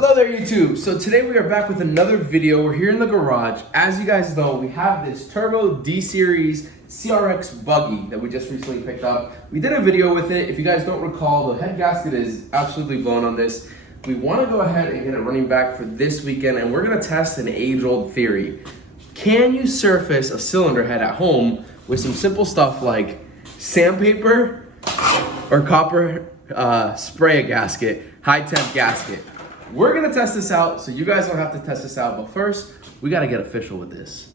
Hello there YouTube. So today we are back with another video. We're here in the garage. As you guys know, we have this Turbo D-Series CRX buggy that we just recently picked up. We did a video with it. If you guys don't recall, the head gasket is absolutely blown on this. We want to go ahead and get it running back for this weekend, and we're going to test an age-old theory. Can you surface a cylinder head at home with some simple stuff like sandpaper or copper spray a gasket, high temp gasket? We're gonna test this out, so you guys don't have to test this out, but first, we gotta get official with this.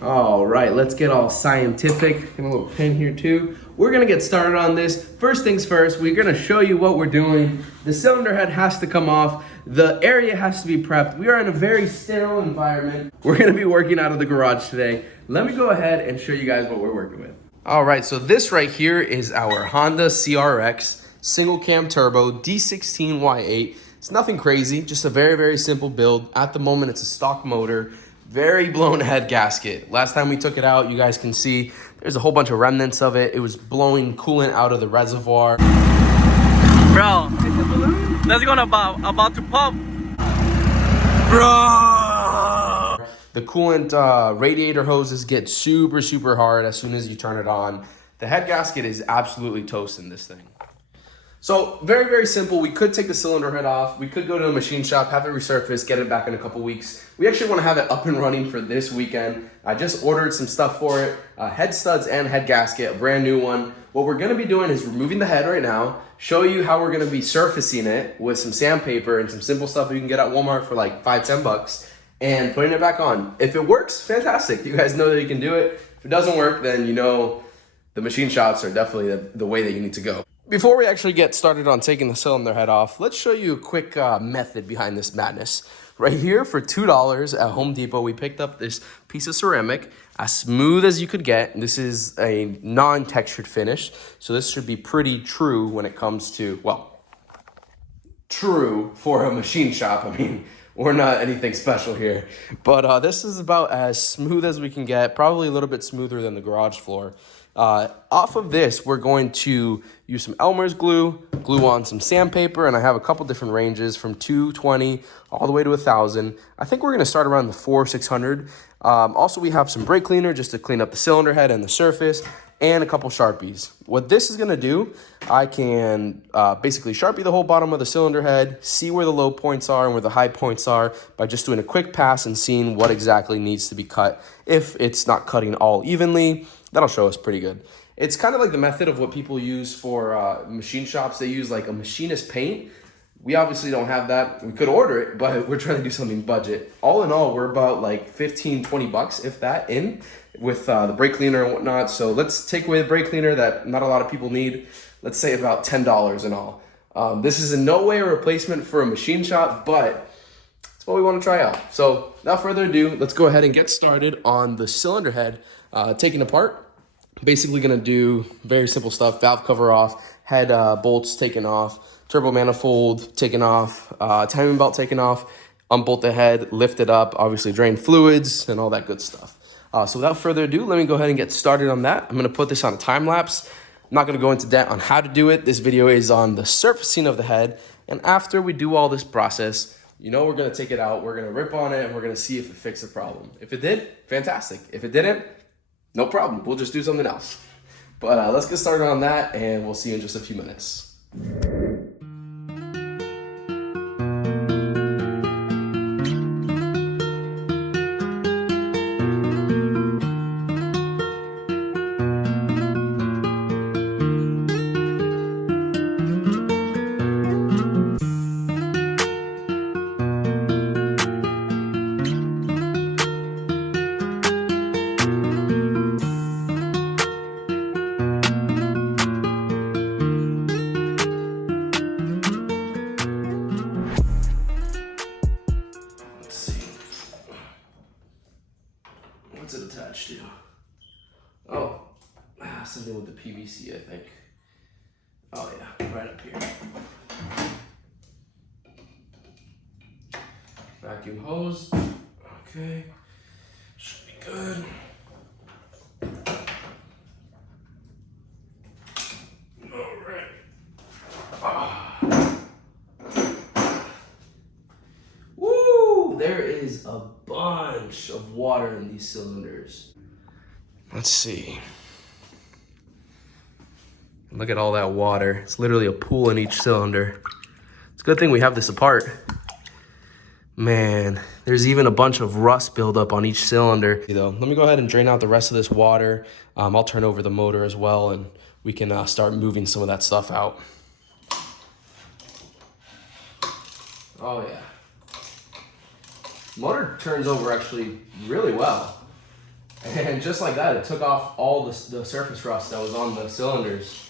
All right, let's get all scientific. Get a little pin here too. We're gonna get started on this. First things first, we're gonna show you what we're doing. The cylinder head has to come off. The area has to be prepped. We are in a very sterile environment. We're gonna be working out of the garage today. Let me go ahead and show you guys what we're working with. All right, so this right here is our Honda CRX single cam turbo D16Y8. It's nothing crazy, just a very, very simple build. At the moment, it's a stock motor, very blown head gasket. Last time we took it out, you guys can see there's a whole bunch of remnants of it. It was blowing coolant out of the reservoir. Bro, that's gonna about to pop. Bro! The coolant radiator hoses get super, super hard as soon as you turn it on. The head gasket is absolutely toasting this thing. So very, very simple. We could take the cylinder head off. We could go to a machine shop, have it resurfaced, get it back in a couple weeks. We actually want to have it up and running for this weekend. I just ordered some stuff for it, head studs and head gasket, a brand new one. What we're gonna be doing is removing the head right now, show you how we're gonna be surfacing it with some sandpaper and some simple stuff you can get at Walmart for like $5-10, and putting it back on. If it works, fantastic. You guys know that you can do it. If it doesn't work, then you know the machine shops are definitely the way that you need to go. Before we actually get started on taking the cylinder head off, let's show you a quick method behind this madness. Right here for $2 at Home Depot, we picked up this piece of ceramic, as smooth as you could get. This is a non-textured finish, so this should be pretty true when it comes to, well, true for a machine shop. I mean, we're not anything special here, but this is about as smooth as we can get, probably a little bit smoother than the garage floor. Off of this, we're going to use some Elmer's glue on some sandpaper, and I have a couple different ranges from 220 all the way to 1,000. I think we're going to start around the 400-600. Also, we have some brake cleaner just to clean up the cylinder head and the surface, and a couple Sharpies. What this is going to do, I can basically Sharpie the whole bottom of the cylinder head, see where the low points are and where the high points are by just doing a quick pass and seeing what exactly needs to be cut. If it's not cutting all evenly, that'll show us pretty good. It's kind of like the method of what people use for machine shops. They use like a machinist paint. We obviously don't have that. We could order it, but we're trying to do something budget. All in all, we're about like $15-20, if that, in with the brake cleaner and whatnot. So let's take away the brake cleaner that not a lot of people need. Let's say about $10 in all. This is in no way a replacement for a machine shop, but it's what we want to try out. So without further ado, let's go ahead and get started on the cylinder head taken apart. Basically gonna do very simple stuff: valve cover off, head bolts taken off, turbo manifold taken off, timing belt taken off, unbolt the head, lift it up, obviously drain fluids and all that good stuff. So without further ado, let me go ahead and get started on that. I'm gonna put this on a time lapse. I'm not gonna go into depth on how to do it. This video is on the surfacing of the head, and after we do all this process, you know we're gonna take it out, we're gonna rip on it, and we're gonna see if it fixed the problem. If it did, fantastic. If it didn't, no problem, we'll just do something else. But let's get started on that, and we'll see you in just a few minutes. What's it attached to? Oh, something with the PVC, I think. Oh yeah, right up here. Vacuum hose. Okay, should be good. there is a bunch of water in these cylinders. Let's see. Look at all that water. It's literally a pool in each cylinder. It's a good thing we have this apart. Man, there's even a bunch of rust buildup on each cylinder. Let me go ahead and drain out the rest of this water. I'll turn over the motor as well, and we can start moving some of that stuff out. Oh yeah. Motor turns over actually really well. And just like that, it took off all the surface rust that was on the cylinders.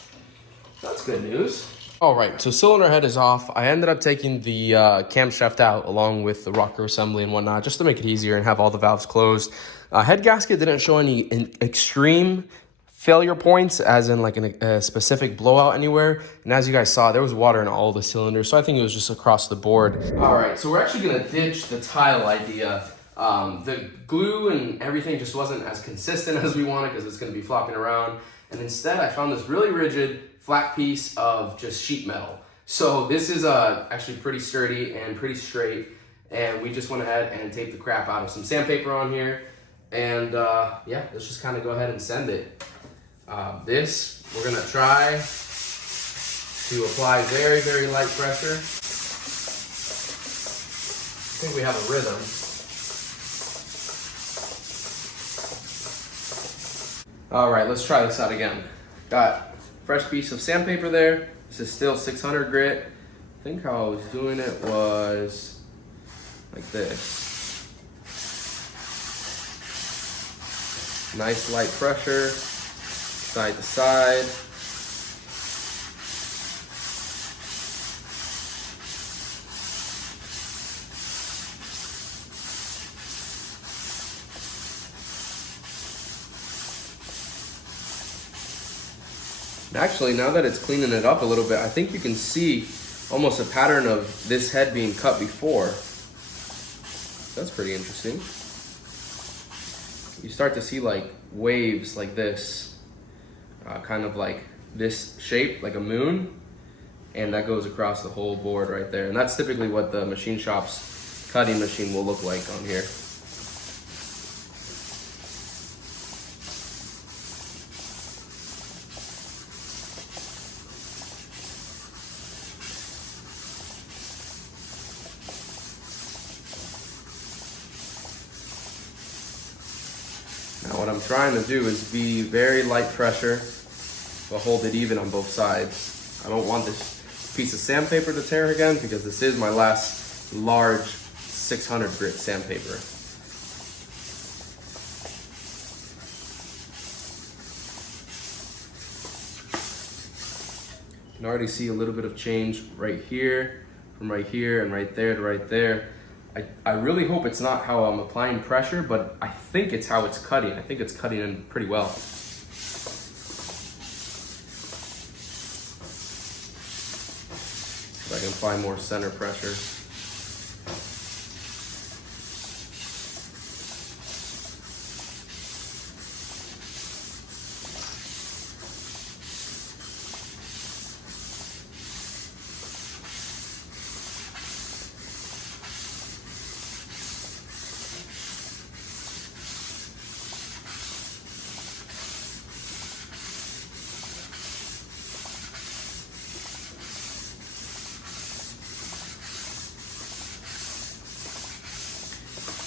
That's good news. All right, so cylinder head is off. I ended up taking the camshaft out along with the rocker assembly and whatnot, just to make it easier and have all the valves closed. Head gasket didn't show any extreme failure points, as in like a specific blowout anywhere. And as you guys saw, there was water in all the cylinders, so I think it was just across the board. All right, so we're actually gonna ditch the tile idea. The glue and everything just wasn't as consistent as we wanted because it's gonna be flopping around. And instead, I found this really rigid, flat piece of just sheet metal. So this is actually pretty sturdy and pretty straight. And we just went ahead and taped the crap out of some sandpaper on here. And yeah, let's just kind of go ahead and send it. This, we're gonna try to apply very, very light pressure. I think we have a rhythm. All right, let's try this out again. Got fresh piece of sandpaper there. This is still 600 grit. I think how I was doing it was like this. Nice light pressure, side to side. Actually, now that it's cleaning it up a little bit, I think you can see almost a pattern of this head being cut before. That's pretty interesting. You start to see like waves like this, kind of like this shape, like a moon, and that goes across the whole board right there. And that's typically what the machine shop's cutting machine will look like on here. Now what I'm trying to do is be very light pressure, but hold it even on both sides. I don't want this piece of sandpaper to tear again because this is my last large 600 grit sandpaper. You can already see a little bit of change right here, from right here and right there to right there. I really hope it's not how I'm applying pressure, but I think it's how it's cutting. I think it's cutting in pretty well. So I can apply more center pressure.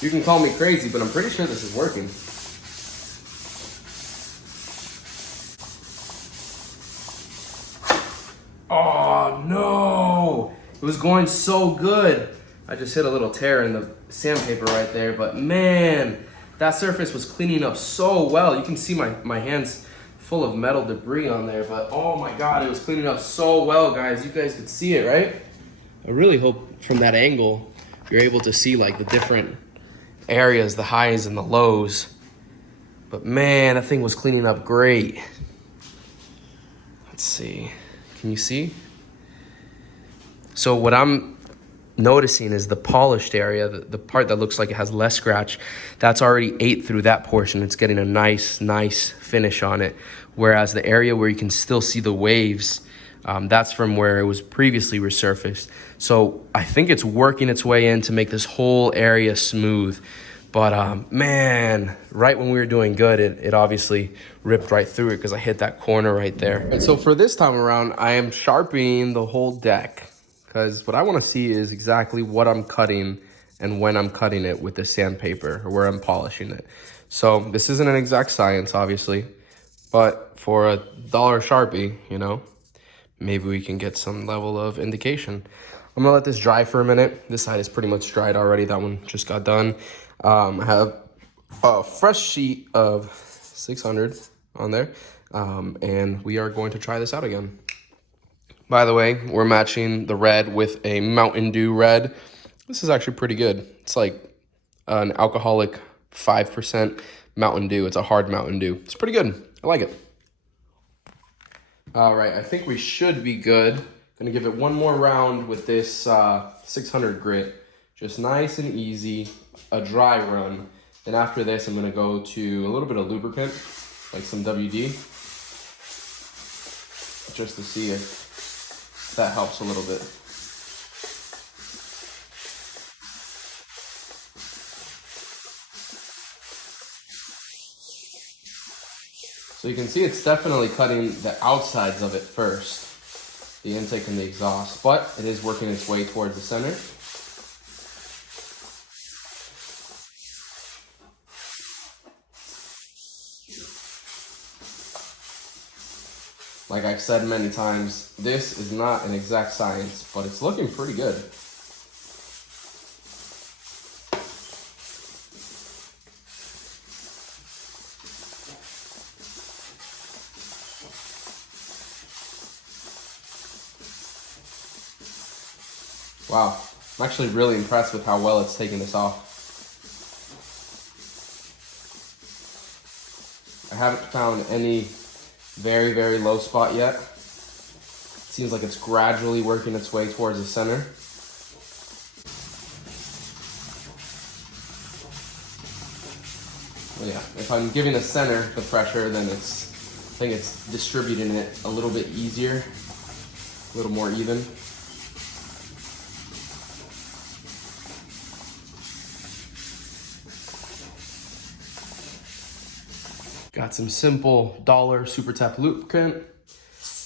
You can call me crazy, but I'm pretty sure this is working. Oh no! It was going so good. I just hit a little tear in the sandpaper right there, but man, that surface was cleaning up so well. You can see my hands full of metal debris on there, but oh my God, it was cleaning up so well, guys. You guys could see it, right? I really hope from that angle, you're able to see like the different areas, the highs and the lows. But man, that thing was cleaning up great. Let's see. Can you see? So what I'm noticing is the polished area, the part that looks like it has less scratch, that's already ate through that portion. It's getting a nice finish on it. Whereas the area where you can still see the waves, That's from where it was previously resurfaced. So I think it's working its way in to make this whole area smooth. But man, right when we were doing good, it obviously ripped right through it because I hit that corner right there. And so for this time around, I am sharpening the whole deck because what I want to see is exactly what I'm cutting and when I'm cutting it with the sandpaper or where I'm polishing it. So this isn't an exact science, obviously, but for $1 Sharpie, you know, maybe we can get some level of indication. I'm gonna let this dry for a minute. This side is pretty much dried already. That one just got done. I have a fresh sheet of 600 on there, and we are going to try this out again. By the way, we're matching the red with a Mountain Dew red. This is actually pretty good. It's like an alcoholic 5% Mountain Dew. It's a hard Mountain Dew. It's pretty good. I like it. All right, I think we should be good. Gonna give it one more round with this 600 grit. Just nice and easy, a dry run. Then after this, I'm gonna go to a little bit of lubricant, like some WD, just to see if that helps a little bit. So you can see it's definitely cutting the outsides of it first, the intake and the exhaust, but it is working its way towards the center. Like I've said many times, this is not an exact science, but it's looking pretty good. Wow, I'm actually really impressed with how well it's taking this off. I haven't found any very, very low spot yet. It seems like it's gradually working its way towards the center. Well, yeah, if I'm giving the center the pressure, then I think it's distributing it a little bit easier, a little more even. Got some simple $1 Super Tap lubricant,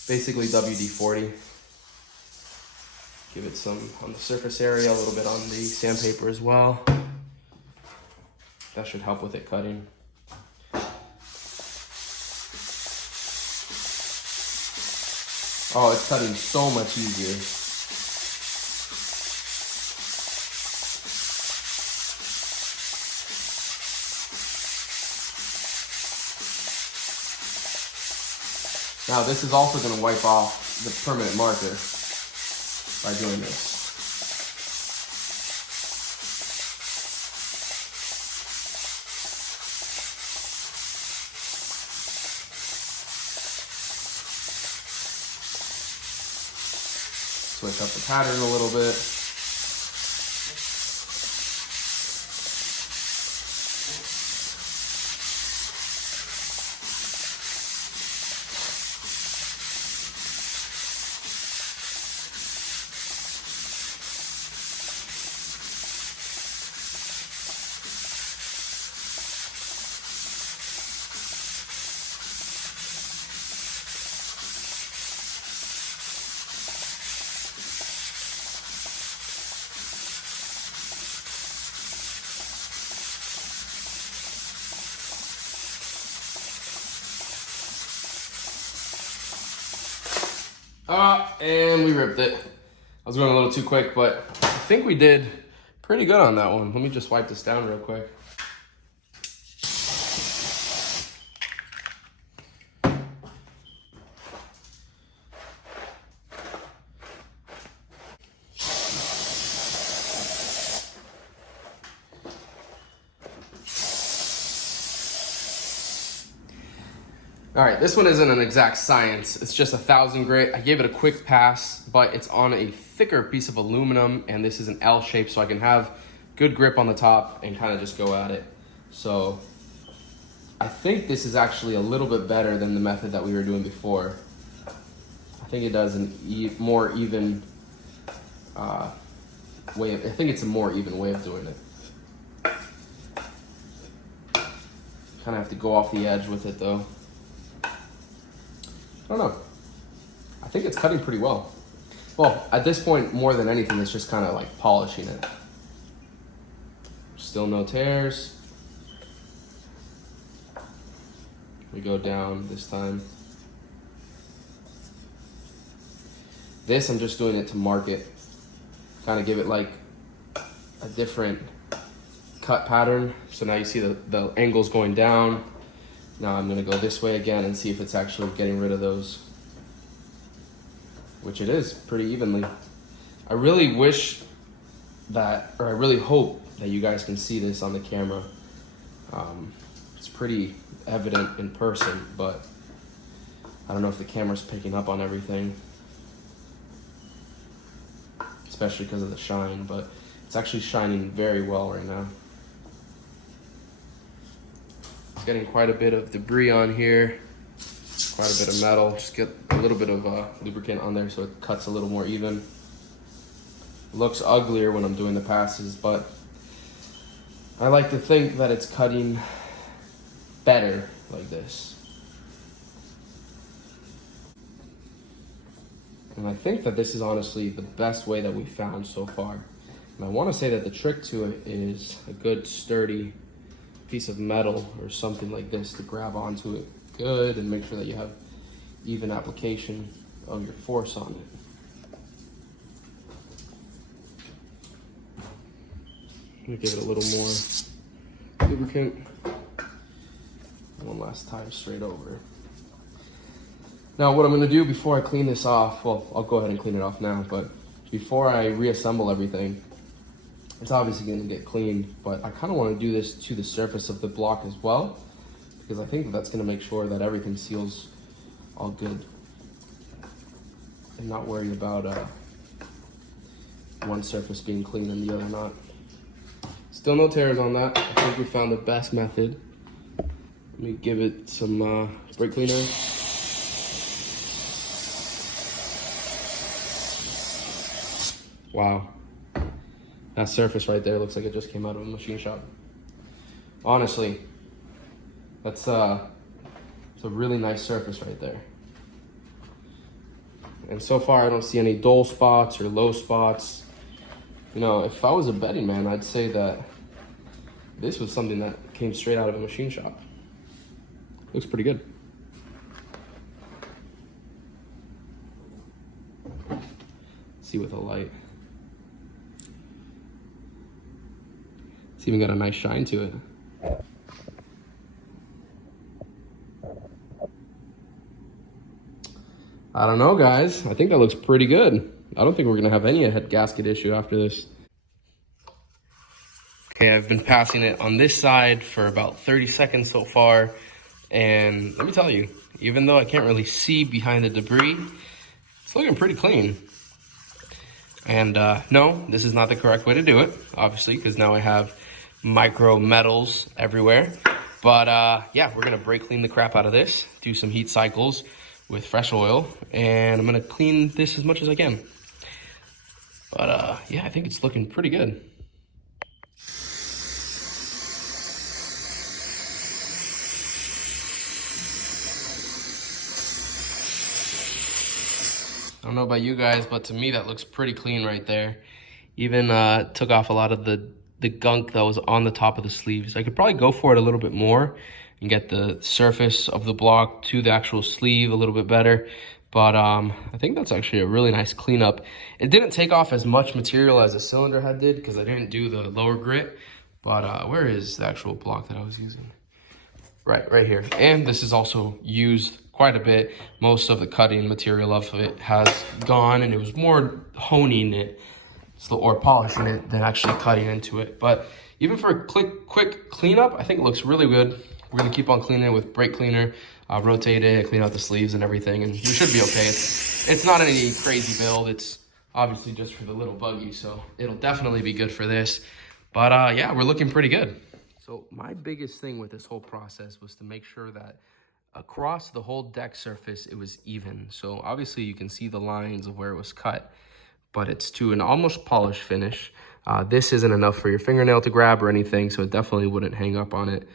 basically WD-40. Give it some on the surface area, a little bit on the sandpaper as well. That should help with it cutting. Oh, it's cutting so much easier. Now this is also going to wipe off the permanent marker by doing this. Switch up the pattern a little bit. And we ripped it. I was going a little too quick, but I think we did pretty good on that one. Let me just wipe this down real quick. All right, this one isn't an exact science. It's just 1,000 grit. I gave it a quick pass, but it's on a thicker piece of aluminum, and this is an L shape, so I can have good grip on the top and kind of just go at it. So I think this is actually a little bit better than the method that we were doing before. I think it does more even way. I think it's a more even way of doing it. Kind of have to go off the edge with it though. I don't know. I think it's cutting pretty well. Well, at this point, more than anything, it's just kind of like polishing it. Still no tears. We go down this time. This, I'm just doing it to mark it. Kind of give it like a different cut pattern. So now you see the angles going down. Now I'm gonna go this way again and see if it's actually getting rid of those. Which it is, pretty evenly. I really wish that, or I really hope that you guys can see this on the camera. It's pretty evident in person, but I don't know if the camera's picking up on everything, especially because of the shine, but it's actually shining very well right now. It's getting quite a bit of debris on here, quite a bit of metal. Just get a little bit of lubricant on there so it cuts a little more even. It looks uglier when I'm doing the passes, but I like to think that it's cutting better like this. And I think that this is honestly the best way that we found so far. And I want to say that the trick to it is a good sturdy piece of metal or something like this to grab onto it good and make sure that you have even application of your force on it. I'm gonna give it a little more lubricant. One last time straight over. Now what I'm gonna do before I clean this off, well, I'll go ahead and clean it off now, but before I reassemble everything, it's obviously gonna get cleaned, but I kinda wanna do this to the surface of the block as well, because I think that that's gonna make sure that everything seals all good. And not worry about one surface being clean and the other not. Still no tears on that. I think we found the best method. Let me give it some brake cleaner. Wow. That surface right there looks like it just came out of a machine shop. Honestly, it's a really nice surface right there. And so far I don't see any dull spots or low spots. You know, if I was a betting man, I'd say that this was something that came straight out of a machine shop. Looks pretty good. Let's see with a light. It's even got a nice shine to it. I don't know, guys. I think that looks pretty good. I don't think we're gonna have any head gasket issue after this. Okay, I've been passing it on this side for about 30 seconds so far. And let me tell you, even though I can't really see behind the debris, it's looking pretty clean. And no, this is not the correct way to do it, obviously, because now I have micro metals everywhere. But yeah, we're gonna brake clean the crap out of this, do some heat cycles with fresh oil, and I'm gonna clean this as much as I can. But yeah, I think it's looking pretty good. I don't know about you guys, but to me that looks pretty clean right there. Even took off a lot of the gunk that was on the top of the sleeves. I could probably go for it a little bit more and get the surface of the block to the actual sleeve a little bit better. But I think that's actually a really nice cleanup. It didn't take off as much material as the cylinder head did because I didn't do the lower grit. But where is the actual block that I was using? Right here. And this is also used quite a bit. Most of the cutting material of it has gone, and it was more honing it or polishing it than actually cutting into it. But even for a quick cleanup, I think it looks really good. We're gonna keep on cleaning it with brake cleaner, rotate it, clean out the sleeves and everything, and we should be okay. It's not any crazy build. It's obviously just for the little buggy, so it'll definitely be good for this. But yeah, we're looking pretty good. So my biggest thing with this whole process was to make sure that Across the whole deck surface, it was even. So obviously you can see the lines of where it was cut, but it's to an almost polished finish. This isn't enough for your fingernail to grab or anything, so it definitely wouldn't hang up on it.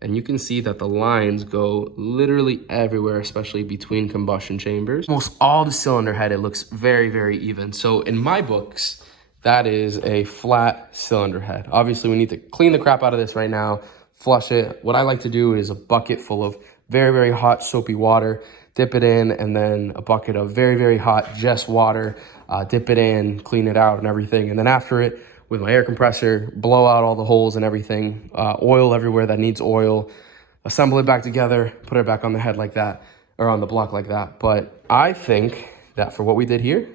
And you can see that the lines go literally everywhere, especially between combustion chambers. Almost all the cylinder head, it looks very, very even. So in my books, that is a flat cylinder head. Obviously, we need to clean the crap out of this right now, flush it. What I like to do is a bucket full of very, very hot soapy water, dip it in, and then a bucket of very, very hot just water, dip it in, clean it out and everything. And then after it, with my air compressor, blow out all the holes and everything, oil everywhere that needs oil, assemble it back together, put it back on the head like that, or on the block like that. But I think that for what we did here,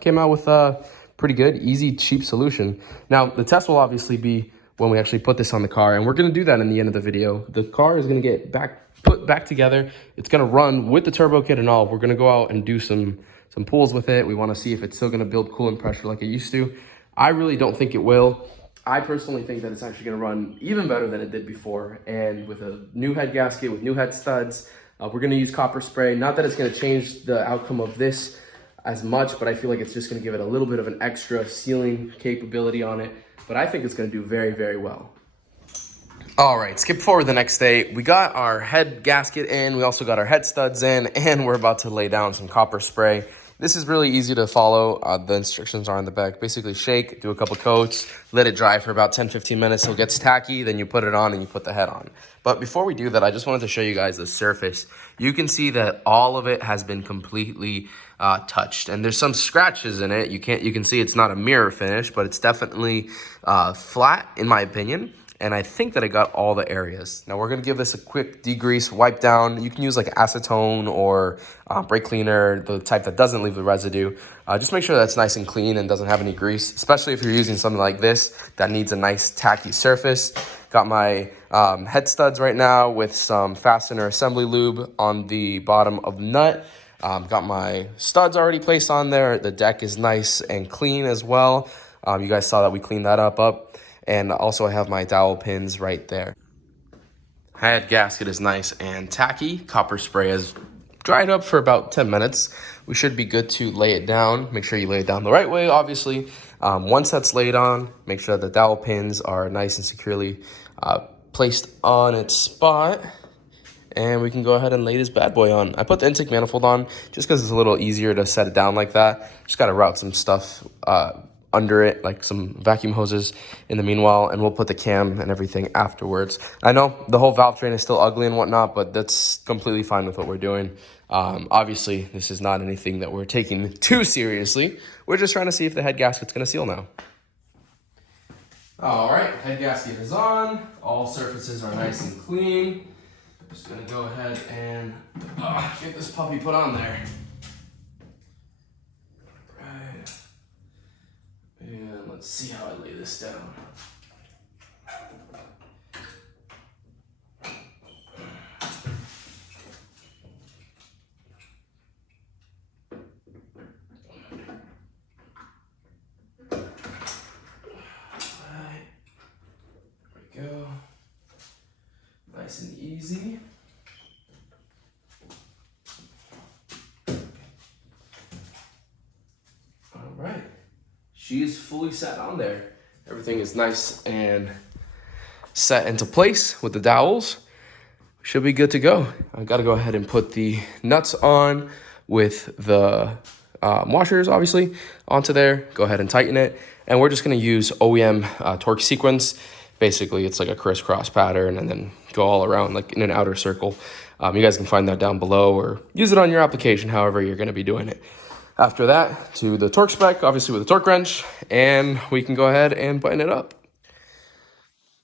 came out with a pretty good, easy, cheap solution. Now, the test will obviously be when we actually put this on the car, and we're gonna do that in the end of the video. The car is gonna get put back together. It's gonna run with the turbo kit and all. We're gonna go out and do some pulls with it. We wanna see if it's still gonna build coolant pressure like it used to. I really don't think it will. I personally think that it's actually gonna run even better than it did before. And with a new head gasket, with new head studs, we're gonna use copper spray. Not that it's gonna change the outcome of this as much, but I feel like it's just gonna give it a little bit of an extra sealing capability on it. But I think it's gonna do very, very well. All right, skip forward the next day. We got our head gasket in, we also got our head studs in, and we're about to lay down some copper spray. This is really easy to follow. The instructions are on the back. Basically shake, do a couple coats, let it dry for about 10-15 minutes till it gets tacky, then you put it on and you put the head on. But before we do that, I just wanted to show you guys the surface. You can see that all of it has been completely touched, and there's some scratches in it. You can see it's not a mirror finish, but it's definitely flat in my opinion. And I think that I got all the areas. Now we're gonna give this a quick degrease, wipe down. You can use like acetone or brake cleaner, the type that doesn't leave the residue. Just make sure that's nice and clean and doesn't have any grease, especially if you're using something like this that needs a nice tacky surface. Got my head studs right now with some fastener assembly lube on the bottom of the nut. Got my studs already placed on there. The deck is nice and clean as well. You guys saw that we cleaned that up. And also I have my dowel pins right there. Head gasket is nice and tacky. Copper spray has dried up for about 10 minutes. We should be good to lay it down. Make sure you lay it down the right way, obviously. Once that's laid on, make sure that the dowel pins are nice and securely placed on its spot. And we can go ahead and lay this bad boy on. I put the intake manifold on just because it's a little easier to set it down like that. Just got to route some stuff under it, like some vacuum hoses in the meanwhile, and we'll put the cam and everything afterwards. I know the whole valve train is still ugly and whatnot, but that's completely fine with what we're doing. Obviously, this is not anything that we're taking too seriously. We're just trying to see if the head gasket's gonna seal now. All right, head gasket is on. All surfaces are nice and clean. Just gonna go ahead and get this puppy put on there. And let's see how I lay this down. Alright, there we go. Nice and easy. Alright. She is fully set on there. Everything is nice and set into place with the dowels. Should be good to go. I gotta go ahead and put the nuts on with the washers, obviously, onto there. Go ahead and tighten it. And we're just gonna use OEM torque sequence. Basically, it's like a crisscross pattern and then go all around like in an outer circle. You guys can find that down below or use it on your application, however you're gonna be doing it. After that, to the torque spec, obviously with a torque wrench, and we can go ahead and button it up.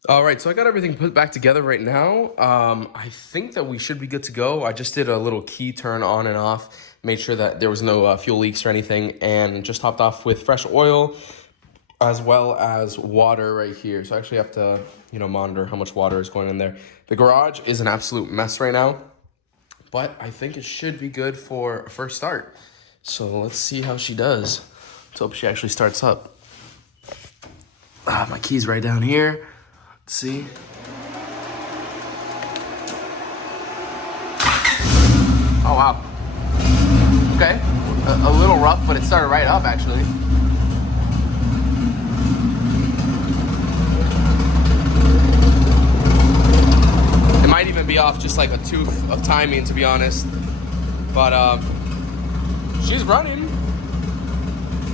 All right, so I got everything put back together right now. I think that we should be good to go. I just did a little key turn on and off, made sure that there was no fuel leaks or anything, and just topped off with fresh oil as well as water right here. So I actually have to, monitor how much water is going in there. The garage is an absolute mess right now, but I think it should be good for a first start. So let's see how she does. Let's hope she actually starts up. My key's right down here. Let's see. Oh, wow. Okay. A little rough, but it started right up, actually. It might even be off just like a tooth of timing, to be honest. But she's running.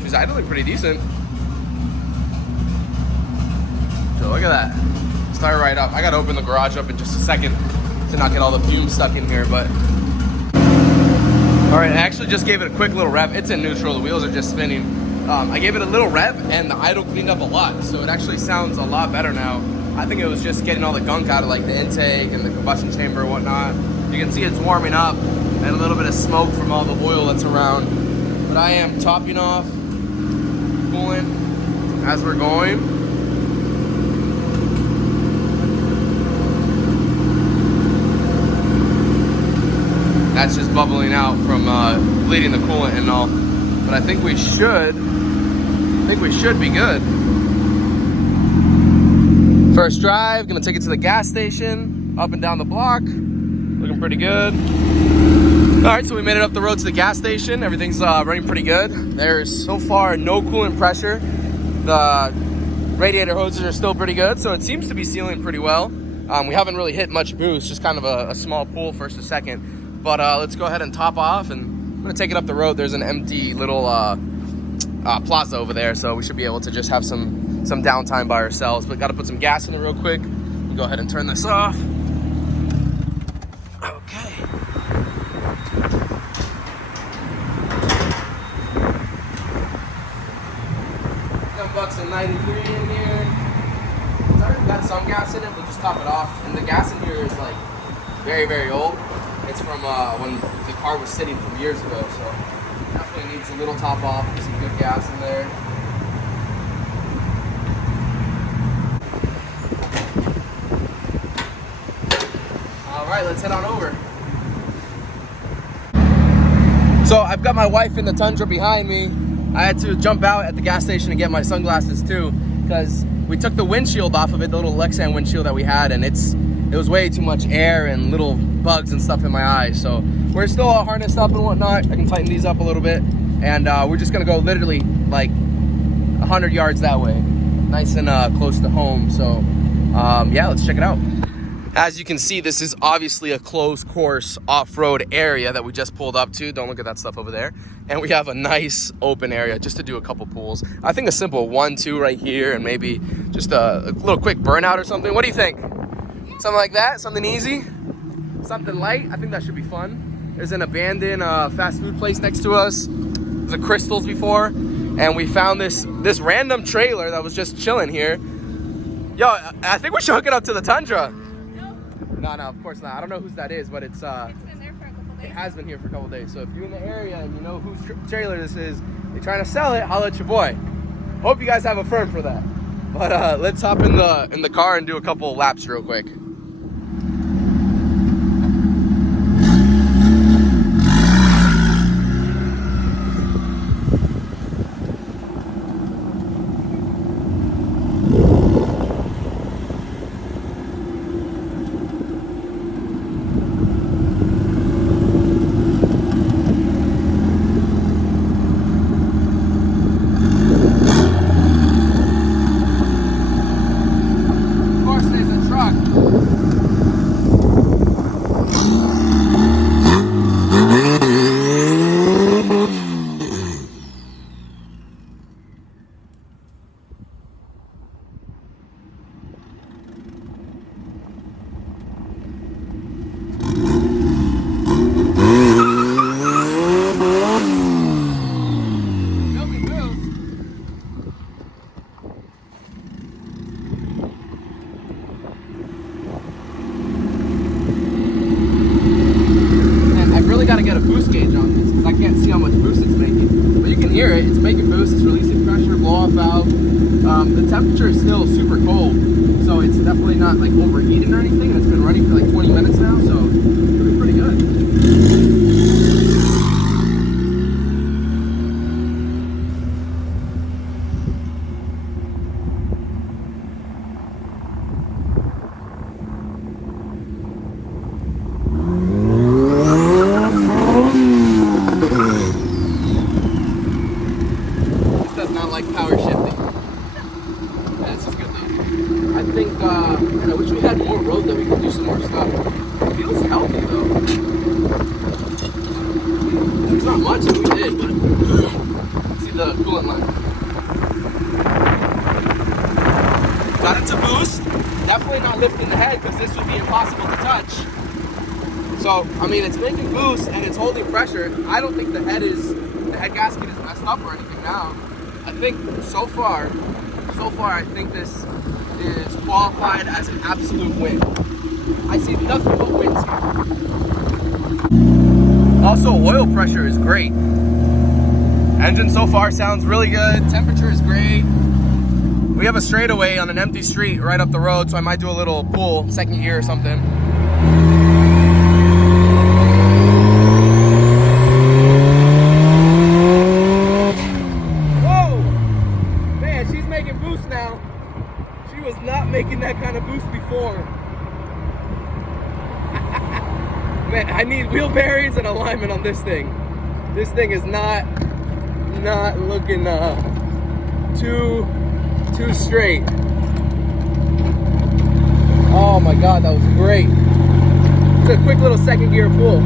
She's idling pretty decent. So look at that. Started right up. I gotta open the garage up in just a second to not get all the fumes stuck in here, but. All right, I actually just gave it a quick little rev. It's in neutral, the wheels are just spinning. I gave it a little rev and the idle cleaned up a lot, so it actually sounds a lot better now. I think it was just getting all the gunk out of like the intake and the combustion chamber and whatnot. You can see it's warming up and a little bit of smoke from all the oil that's around. But I am topping off coolant as we're going. That's just bubbling out from bleeding the coolant and all. But I think we should be good. First drive, gonna take it to the gas station, up and down the block. Looking pretty good. All right, so we made it up the road to the gas station. Everything's running pretty good. There's so far no coolant pressure. The radiator hoses are still pretty good, so it seems to be sealing pretty well. We haven't really hit much boost, just kind of a small pull first to second. But let's go ahead and top off, and I'm gonna take it up the road. There's an empty little plaza over there, so we should be able to just have some downtime by ourselves. But gotta put some gas in it real quick. We'll go ahead and turn this off. Okay. $10.93 in here. It's already got some gas in it, but just top it off. And the gas in here is like very, very old. It's from when the car was sitting from years ago, so definitely needs a little top off with some good gas in there. All right, let's head on over. So I've got my wife in the Tundra behind me. I had to jump out at the gas station and get my sunglasses too, because we took the windshield off of it, the little Lexan windshield that we had, and it was way too much air and little bugs and stuff in my eyes. So we're still all harnessed up and whatnot. I can tighten these up a little bit, and we're just gonna go literally like 100 yards that way, nice and close to home. So yeah, let's check it out. As you can see, this is obviously a closed course off-road area that we just pulled up to. Don't look at that stuff over there. And we have a nice open area just to do a couple pulls. I think a simple 1-2 right here, and maybe just a little quick burnout or something. What do you think? Something like that? Something easy? Something light? I think that should be fun. There's an abandoned fast food place next to us. There's a Crystals before. And we found this random trailer that was just chilling here. Yo, I think we should hook it up to the Tundra. No, of course not. I don't know whose that is, but it's been there for a couple days. It has been here for a couple days. So if you're in the area and you know whose trailer this is, you're trying to sell it, holla at your boy. Hope you guys have a firm for that. But let's hop in the car and do a couple laps real quick. Got to get a boost gauge on this because I can't see how much boost it's making, but you can hear it. It's making boost, it's releasing pressure, blow off valve. The temperature is still super cold, so it's definitely not like overheating or anything, and it's been running for like 20 minutes now, so it's doing pretty good. I think, man, I wish we had more road that we could do some more stuff. It feels healthy though. There's not much that we did, but see the coolant line. Got it to boost. Definitely not lifting the head because this would be impossible to touch. So, I mean, it's making boost and it's holding pressure. I don't think the head gasket is messed up or anything now. I think so far, I think this is qualified as an absolute win. I see nothing but wins here. Also, oil pressure is great. Engine so far sounds really good. Temperature is great. We have a straightaway on an empty street right up the road, so I might do a little pull, second gear or something. Whoa! Man, she's making boost now. She was not making that kind of boost before. Man, I need wheel bearings and alignment on this thing. This thing is not looking too straight. Oh my God, that was great. Just a quick little second gear pull.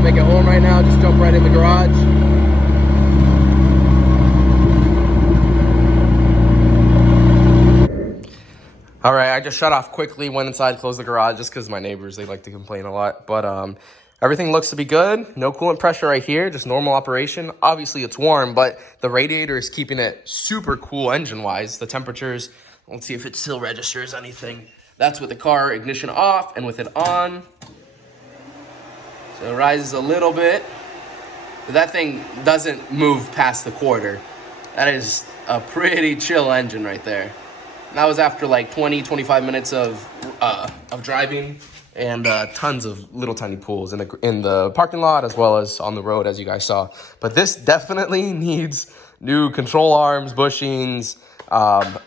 Make it home right now, just jump right in the garage. All right, I just shut off quickly, went inside, closed the garage just because my neighbors, they like to complain a lot. But everything looks to be good. No coolant pressure right here, just normal operation. Obviously, it's warm, but the radiator is keeping it super cool engine-wise. The temperatures, let's see if it still registers anything. That's with the car ignition off and with it on. So it rises a little bit. But that thing doesn't move past the quarter. That is a pretty chill engine right there. And that was after like 20, 25 minutes of driving. And tons of little tiny pools in the parking lot as well as on the road, as you guys saw. But this definitely needs new control arms, bushings,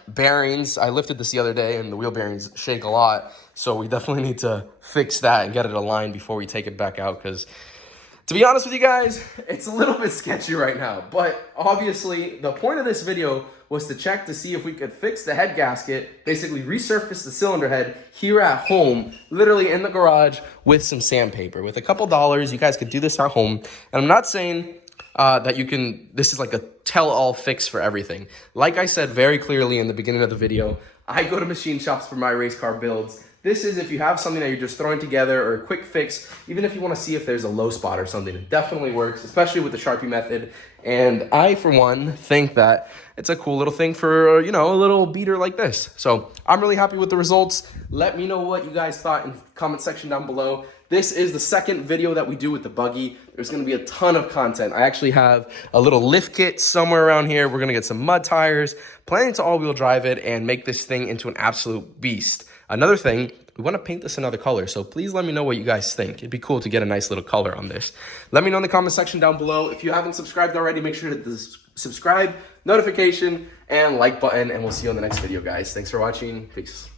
bearings. I lifted this the other day and the wheel bearings shake a lot. So we definitely need to fix that and get it aligned before we take it back out. Because to be honest with you guys, it's a little bit sketchy right now. But obviously the point of this video was to check to see if we could fix the head gasket, basically resurface the cylinder head here at home, literally in the garage with some sandpaper. With a couple dollars, you guys could do this at home. And I'm not saying that you can, this is like a tell-all fix for everything. Like I said very clearly in the beginning of the video, I go to machine shops for my race car builds. This is if you have something that you're just throwing together or a quick fix, even if you want to see if there's a low spot or something, it definitely works, especially with the Sharpie method. And I, for one, think that it's a cool little thing for, you know, a little beater like this. So I'm really happy with the results. Let me know what you guys thought in the comment section down below. This is the second video that we do with the buggy. There's going to be a ton of content. I actually have a little lift kit somewhere around here. We're going to get some mud tires, planning to all-wheel drive it and make this thing into an absolute beast. Another thing, we want to paint this another color, so please let me know what you guys think. It'd be cool to get a nice little color on this. Let me know in the comment section down below. If you haven't subscribed already, make sure to hit the subscribe, notification, and like button, and we'll see you on the next video, guys. Thanks for watching. Peace.